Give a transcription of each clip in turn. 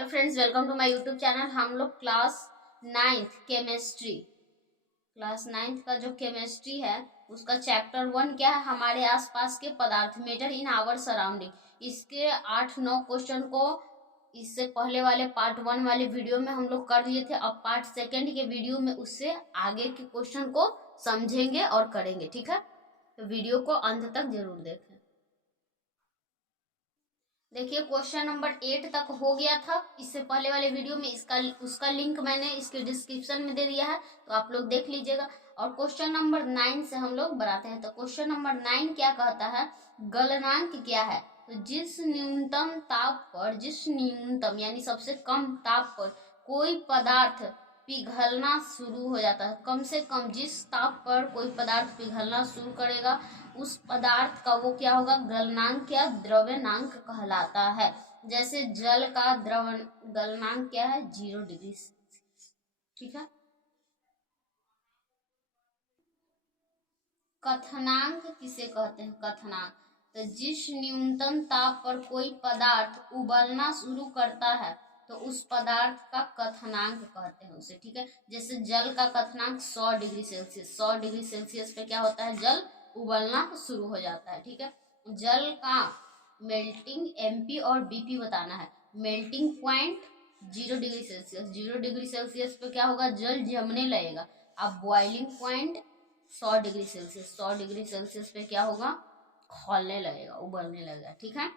Hello friends, welcome to my YouTube channel. हम लोग class ninth का जो केमिस्ट्री है उसका चैप्टर 1 क्या है, हमारे आसपास के पदार्थ, मेटर इन आवर सराउंडिंग। इसके 8-9 क्वेश्चन को इससे पहले वाले पार्ट 1 वाले वीडियो में हम लोग कर लिए थे। अब पार्ट 2 के वीडियो में उससे आगे के क्वेश्चन को समझेंगे और करेंगे, ठीक है। तो वीडियो को अंत तक जरूर देखें। देखिए, क्वेश्चन नंबर 8 तक हो गया था इससे पहले वाले वीडियो में। उसका लिंक मैंने इसके डिस्क्रिप्शन में दे दिया है, तो आप लोग देख लीजिएगा। और क्वेश्चन नंबर 9 से हम लोग बढ़ाते हैं। तो क्वेश्चन नंबर 9 क्या कहता है, गलनांक क्या है। तो जिस न्यूनतम यानी सबसे कम ताप पर कोई पदार्थ पिघलना शुरू हो जाता है, कम से कम जिस ताप पर कोई पदार्थ पिघलना शुरू करेगा उस पदार्थ का वो क्या होगा, गलनांक या द्रव्यनांक कहलाता है। जैसे जल का गलनांक क्या है, 0 डिग्री, ठीक है। कथनांक किसे कहते हैं, कथनांक। तो जिस न्यूनतम ताप पर कोई पदार्थ उबलना शुरू करता है तो उस पदार्थ का कथनांक कहते हैं उसे, ठीक है। जैसे जल का कथनांक 100 डिग्री सेल्सियस, 100 डिग्री सेल्सियस पे क्या होता है, जल उबलना शुरू हो जाता है, ठीक है। जल का मेल्टिंग एमपी और बीपी बताना है। Melting point 0 degree Celsius, 0 degree Celsius पे क्या होगा, जल जमने लगेगा। अब boiling point 100 degree Celsius, 100 degree Celsius पे क्या होगा, खौलने लगेगा, उबलने लगेगा, ठीक है।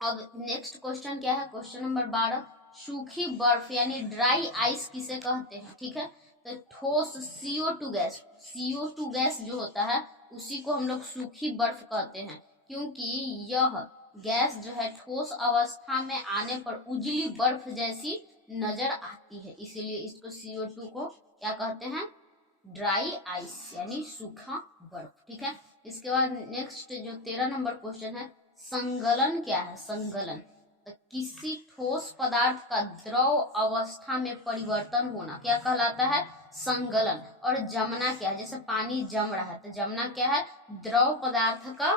अब नेक्स्ट क्वेश्चन क्या है, क्वेश्चन नंबर 12, सूखी बर्फ यानी ड्राई आइस किसे कहते हैं, ठीक है। तो ठोस CO2 गैस, CO2 गैस जो होता है उसी को हम लोग सूखी बर्फ कहते हैं, क्योंकि यह गैस जो है ठोस अवस्था में आने पर उजली बर्फ जैसी नजर आती है, इसीलिए इसको CO2 को क्या कहते हैं, ड्राई आइस यानी सूखा बर्फ, ठीक है। इसके बाद नेक्स्ट जो 13 नंबर क्वेश्चन है, संगलन क्या है, संगलन। तो किसी ठोस पदार्थ का द्रव अवस्था में परिवर्तन होना क्या कहलाता है, संगलन। और जमना क्या है, जैसे पानी जम रहा है तो जमना क्या है, द्रव पदार्थ का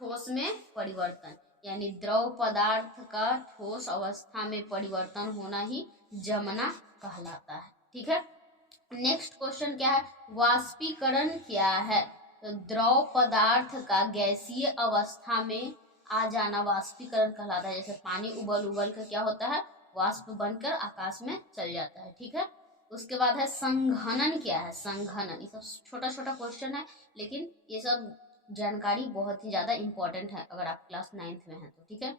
ठोस में परिवर्तन, यानी द्रव पदार्थ का ठोस अवस्था में परिवर्तन होना ही जमना कहलाता है, ठीक है। नेक्स्ट क्वेश्चन क्या है, वाष्पीकरण क्या है। तो द्रव पदार्थ का गैसीय अवस्था में आ जाना वाष्पीकरण कहलाता है। जैसे पानी उबल उबल कर क्या होता है, वाष्प बनकर आकाश में चल जाता है, ठीक है। उसके बाद है संघनन क्या है, संघनन। ये सब छोटा छोटा क्वेश्चन है, लेकिन ये सब जानकारी बहुत ही ज्यादा इंपॉर्टेंट है अगर आप क्लास 9th में हैं तो, ठीक है।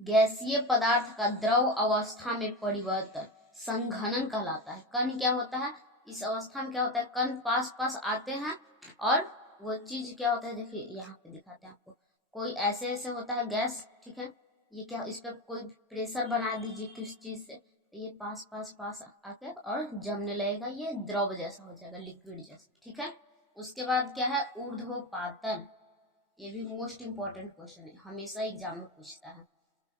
गैसीय पदार्थ का द्रव अवस्था में परिवर्तन संघनन कहलाता है। कण क्या होता है, इस अवस्था में क्या होता है, कण पास पास आते हैं और वो चीज क्या होता है, देखिए यहाँ पे दिखाते हैं आपको। कोई ऐसे ऐसे होता है गैस, ठीक है। ये क्या, इस पे कोई प्रेशर बना दीजिए किस चीज से, तो ये पास पास पास आके और जमने लगेगा, ये द्रव जैसा हो जाएगा, लिक्विड जैसा, ठीक है। उसके बाद क्या है, ऊर्ध्वपातन। ये भी मोस्ट इंपॉर्टेंट क्वेश्चन है, हमेशा एग्जाम में पूछता है।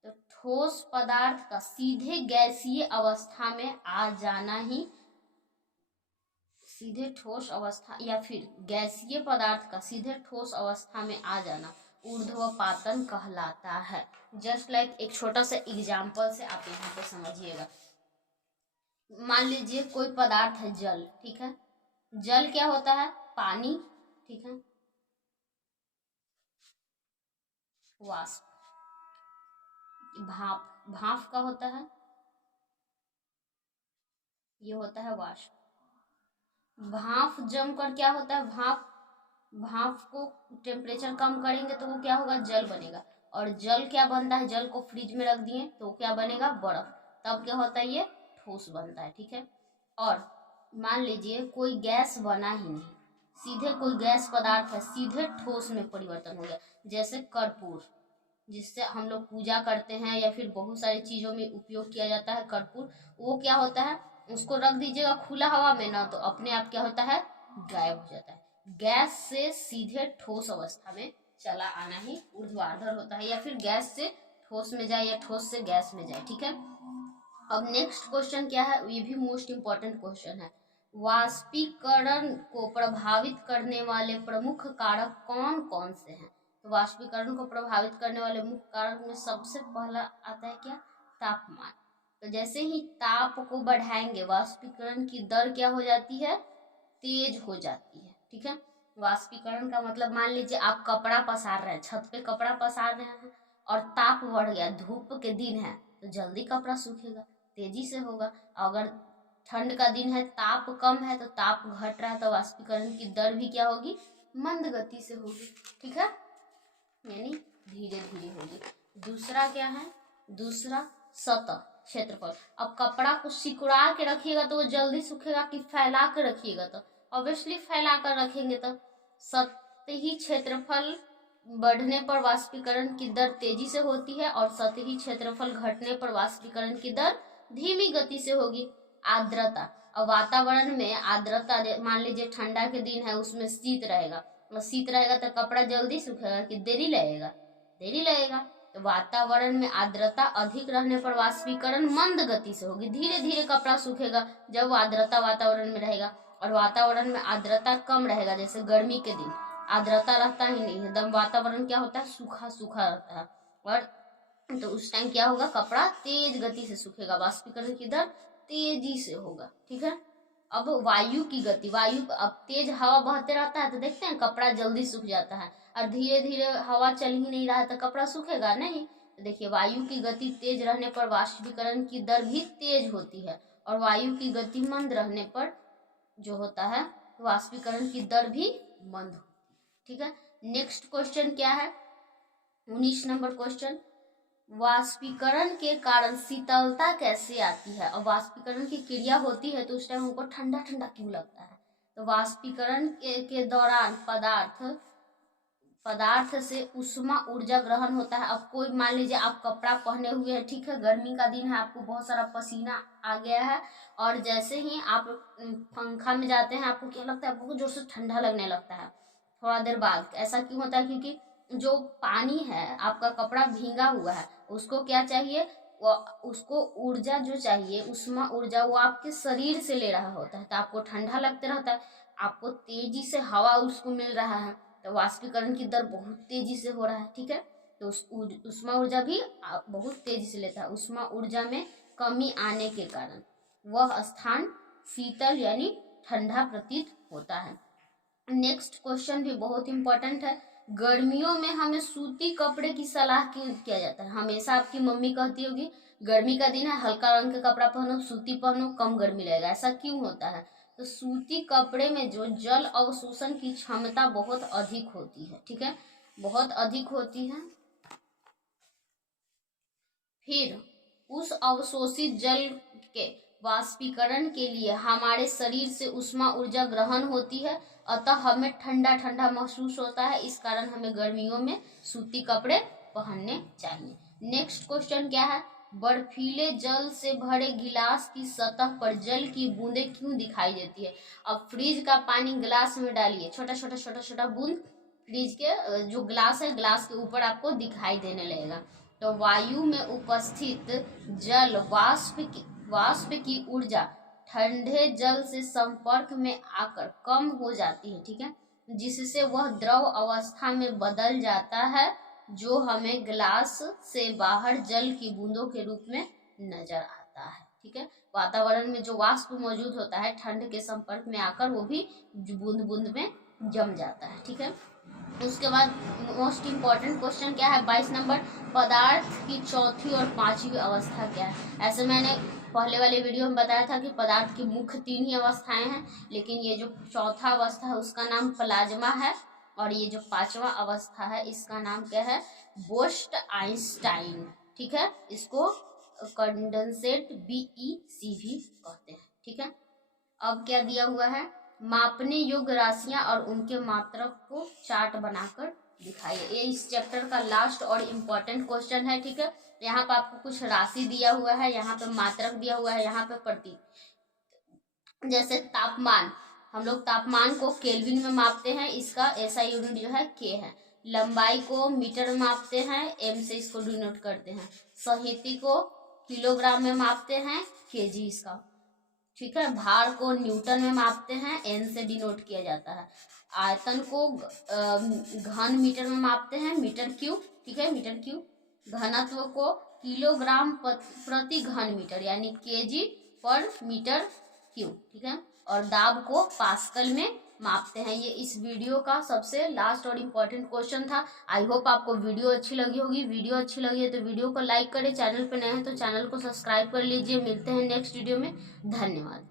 तो ठोस पदार्थ का सीधे गैसीय अवस्था में आ जाना ही, सीधे ठोस अवस्था या फिर गैसीय पदार्थ का सीधे ठोस अवस्था में आ जाना ऊर्ध्वपातन कहलाता है। जस्ट लाइक एक छोटा सा एग्जाम्पल से आप यहाँ पे समझिएगा। मान लीजिए कोई पदार्थ है जल, ठीक है। जल क्या होता है, पानी, ठीक है। वाष्प, भाप, भाप का होता है, ये होता है वाष्प। भाप जमकर क्या होता है, भाप, भाप को टेम्परेचर कम करेंगे तो वो क्या होगा, जल बनेगा। और जल क्या बनता है, जल को फ्रिज में रख दिए तो क्या बनेगा, बर्फ। तब क्या होता है, ये ठोस बनता है, ठीक है। और मान लीजिए कोई गैस बना ही नहीं, सीधे कोई गैस पदार्थ है, सीधे ठोस में परिवर्तन हो गया। जैसे कर्पूर, जिससे हम लोग पूजा करते हैं या फिर बहुत सारी चीजों में उपयोग किया जाता है कर्पूर, वो क्या होता है, उसको रख दीजिएगा खुला हवा में ना, तो अपने आप क्या होता है, गायब हो जाता है। गैस से सीधे ठोस अवस्था में चला आना ही ऊर्ध्वाधर होता है, या फिर गैस से ठोस में जाए या ठोस से गैस में जाए, ठीक है। अब नेक्स्ट क्वेश्चन क्या है, ये भी मोस्ट इंपॉर्टेंट क्वेश्चन है, वाष्पीकरण को प्रभावित करने वाले प्रमुख कारक कौन कौन से हैं। तो वाष्पीकरण को प्रभावित करने वाले मुख्य कारक में सबसे पहला आता है क्या? तापमान। तो जैसे ही ताप को बढ़ाएंगे वाष्पीकरण की दर क्या हो जाती है? तेज हो जाती है। ठीक है, वाष्पीकरण का मतलब मान लीजिए आप कपड़ा पसार रहे हैं, छत पे कपड़ा पसार रहे हैं और ताप बढ़ गया, धूप के दिन है तो जल्दी कपड़ा सूखेगा, तेजी से होगा। अगर ठंड का दिन है, ताप कम है, तो ताप घट रहा है तो वाष्पीकरण की दर भी क्या होगी? मंद गति से होगी। ठीक है, यानी धीरे धीरे होगी। दूसरा क्या है? दूसरा सतह क्षेत्रफल। अब कपड़ा को सिकुड़ा के रखिएगा तो वो जल्दी सूखेगा कि फैला कर रखिएगा? तो ऑब्वियसली फैला कर रखेंगे। तो सतही क्षेत्रफल बढ़ने पर वाष्पीकरण की दर तेजी से होती है और सतही क्षेत्रफल घटने पर वाष्पीकरण की दर धीमी गति से होगी। आर्द्रता, और वातावरण में आर्द्रता, मान लीजिए ठंडा के दिन है उसमें शीत रहेगा, और शीत रहेगा तो कपड़ा जल्दी सूखेगा कि देरी लगेगा? देरी लगेगा। तो वातावरण में आर्द्रता अधिक रहने पर वाष्पीकरण मंद गति से होगी, धीरे धीरे कपड़ा सूखेगा जब आर्द्रता वातावरण में रहेगा। और वातावरण में आर्द्रता कम रहेगा, जैसे गर्मी के दिन आर्द्रता रहता ही नहीं, एकदम वातावरण क्या होता है? सूखा सूखा रहता है। और तो उस टाइम क्या होगा? कपड़ा तेज गति से सूखेगा, वाष्पीकरण की दर तेजी से होगा। ठीक है, अब वायु की गति, वायु, अब तेज हवा बहते रहता है तो देखते हैं कपड़ा जल्दी सूख जाता है, और धीरे धीरे हवा चल ही नहीं रहा है तो कपड़ा सूखेगा नहीं। तो देखिए, वायु की गति तेज रहने पर वाष्पीकरण की दर भी तेज होती है, और वायु की गति मंद रहने पर जो होता है वाष्पीकरण की दर भी मंद होती है। ठीक है, नेक्स्ट क्वेश्चन क्या है? 19 नंबर क्वेश्चन, वाष्पीकरण के कारण शीतलता कैसे आती है? और वाष्पीकरण की क्रिया होती है तो उस टाइम हमको ठंडा ठंडा क्यों लगता है? तो वाष्पीकरण के दौरान पदार्थ से उष्मा ऊर्जा ग्रहण होता है। अब कोई मान लीजिए आप कपड़ा पहने हुए हैं, ठीक है, गर्मी का दिन है, आपको बहुत सारा पसीना आ गया है, और जैसे ही आप पंखा में जाते हैं आपको क्या लगता है? बहुत जोर से ठंडा लगने लगता है थोड़ा देर बाद। ऐसा क्यों होता है? क्योंकि जो पानी है, आपका कपड़ा भींगा हुआ है, उसको क्या चाहिए? वो उसको ऊर्जा जो चाहिए, उष्मा ऊर्जा, वो आपके शरीर से ले रहा होता है, तो आपको ठंडा लगते रहता है, आपको तेजी से हवा उसको मिल रहा है, तो वाष्पीकरण की दर बहुत तेजी से हो रहा है। ठीक है, तो उष्मा ऊर्जा भी बहुत तेजी से लेता है। उष्मा ऊर्जा में कमी आने के कारण वह स्थान शीतल यानी ठंडा प्रतीत होता है। नेक्स्ट क्वेश्चन भी बहुत इंपॉर्टेंट है। गर्मियों में हमें सूती कपड़े की सलाह क्यों किया जाता है? हमेशा आपकी मम्मी कहती होगी गर्मी का दिन है, हल्का रंग के कपड़ा पहनो, सूती पहनो, कम गर्मी लगेगा। ऐसा क्यों होता है? तो सूती कपड़े में जो जल अवशोषण की क्षमता बहुत अधिक होती है। ठीक है, बहुत अधिक होती है। फिर उस अवशोषित जल के वाष्पीकरण के लिए हमारे शरीर से उष्मा ऊर्जा ग्रहण होती है, अतः हमें ठंडा ठंडा महसूस होता है। इस कारण हमें गर्मियों में सूती कपड़े पहनने चाहिए। नेक्स्ट क्वेश्चन क्या है? बर्फीले जल से भरे गिलास की सतह पर जल की बूंदें क्यों दिखाई देती है? अब फ्रिज का पानी गिलास में डालिए, छोटा छोटा छोटा छोटा बूंद फ्रिज के जो ग्लास है, ग्लास के ऊपर आपको दिखाई देने लगेगा। तो वायु में उपस्थित जल वाष्प की ऊर्जा ठंडे जल से संपर्क में आकर कम हो जाती है। ठीक है, जिससे वह द्रव अवस्था में बदल जाता है, जो हमें ग्लास से बाहर जल की बूंदों के रूप में नजर आता है। ठीक है, वातावरण में जो वाष्प मौजूद होता है, ठंड के संपर्क में आकर वो भी बूंद बूंद में जम जाता है। ठीक है, उसके बाद मोस्ट इम्पॉर्टेंट क्वेश्चन क्या है? 22 नंबर, पदार्थ की चौथी और पांचवी अवस्था क्या है? ऐसे मैंने पहले वाले वीडियो में बताया था कि पदार्थ की मुख्य 3 ही अवस्थाएं हैं, लेकिन ये जो चौथा अवस्था है उसका नाम प्लाज्मा है, और ये जो पांचवा अवस्था है इसका नाम क्या है? Boast Einstein. ठीक है, इसको कंडेंसेट BEC भी कहते हैं। ठीक है, अब क्या दिया हुआ है? मापने योग्य राशियां और उनके मात्रक को चार्ट बनाकर दिखाइए। ये इस चैप्टर का लास्ट और इम्पोर्टेंट क्वेश्चन है। ठीक है, यहाँ पे आपको कुछ राशि दिया हुआ है, यहाँ पे मात्रक दिया हुआ है, यहाँ पे प्रतीक। जैसे तापमान, हम लोग तापमान को केल्विन में मापते हैं, इसका SI यूनिट जो है K है। लंबाई को मीटर में मापते हैं, M से इसको डिनोट करते हैं। संहति को किलोग्राम में मापते हैं, kg इसका। ठीक है। भार को न्यूटन में मापते हैं, एन से डिनोट किया जाता है। आयतन को घन मीटर में मापते हैं, मीटर क्यूब, ठीक है, मीटर क्यूब। घनत्व को किलोग्राम प्रति घन मीटर यानी केजी पर मीटर क्यूब, ठीक है। और दाब को पास्कल में मापते हैं। ये इस वीडियो का सबसे लास्ट और इम्पोर्टेंट क्वेश्चन था। आई होप आपको वीडियो अच्छी लगी होगी। वीडियो अच्छी लगी है तो वीडियो को लाइक करें, चैनल पे नए हैं तो चैनल को सब्सक्राइब कर लीजिए। मिलते हैं नेक्स्ट वीडियो में। धन्यवाद।